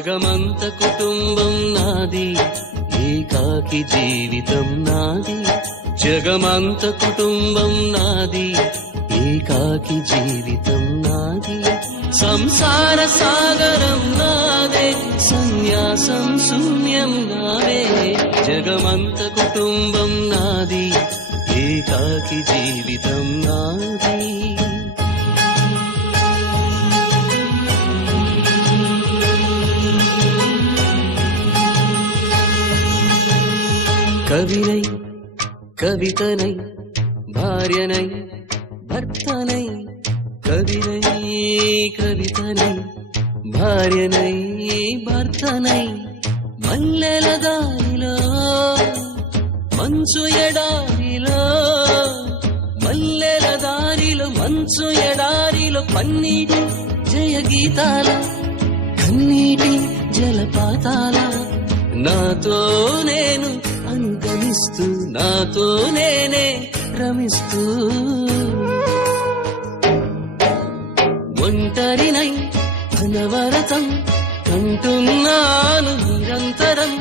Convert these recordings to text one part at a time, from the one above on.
జగమంత కుటుంబం నాది, ఏకాకి జీవితం నాది. జగమంత కుటుంబం నాది, ఏకాకి జీవితం నాది. సంసార సాగరం నాదే, సన్యాసం శూన్యం నావే. జగమంత కుటుంబం నాది, ఏకాకి జీవితం నాది. కవినై కవితనై భార్యనై భర్తనై, కవినై కవితనై భార్యనై భర్తనై. మల్లెల దారిలో మంచు ఎడారిలో, మల్లెల దారిలో మంచు ఎడారిలో, పన్నీటి జయ గీతాల కన్నీటి జలపాతాల. నాతో నేను అనుగమిస్తూ, నాతో నేనే రమిస్తూ. ఒంటరినై అనవరతం కంటున్నాను నిరంతరం.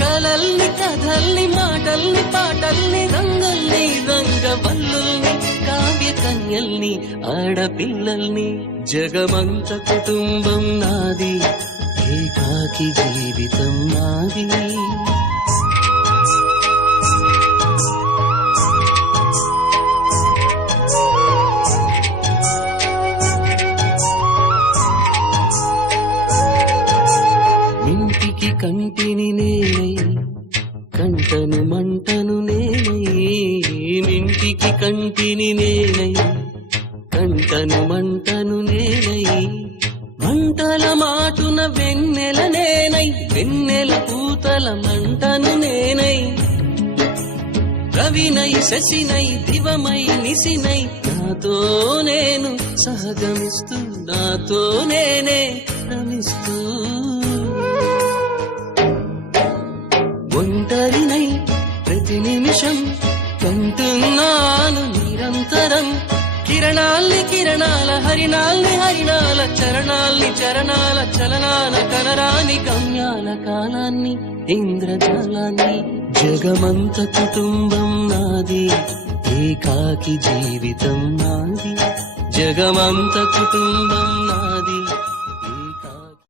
కలల్ని కథల్ని మాటల్ని పాటల్ని రంగుల్ని రంగవల్లుల్ని కావ్య కన్యల్ని ఆడపిల్లల్ని. జగమంత కుటుంబం నాది, ఏకాకి జీవితం నాది. ఇంటికి కంటిని నేనై, కంటను మంటను నేనై. ఇంటికి కంటిని నేనై, కంటను మంటను నేనై. మంటల మాటున వెన్నెల నేనై, వెన్నెల పూతల మంటను నేనై. రవినై శశినై దివమై నిశినై, నాతో నేను సహగమిస్తూ, నాతో నేనే రమిస్తూ. ఒంటరినై ప్రతి నిమిషం కంటున్నాను నిరంతరం. కిరణాల్ని కిరణాల హరిణాల్ని హరిణాల చరణాల్ని చరణాల చలనాల కనరాని గమ్యాల కాలాన్ని ఇంద్రజాలాన్ని. జగమంత కుటుంబం నాది, ఏకాకి జీవితం నాది. జగమంత కుటుంబం నాది,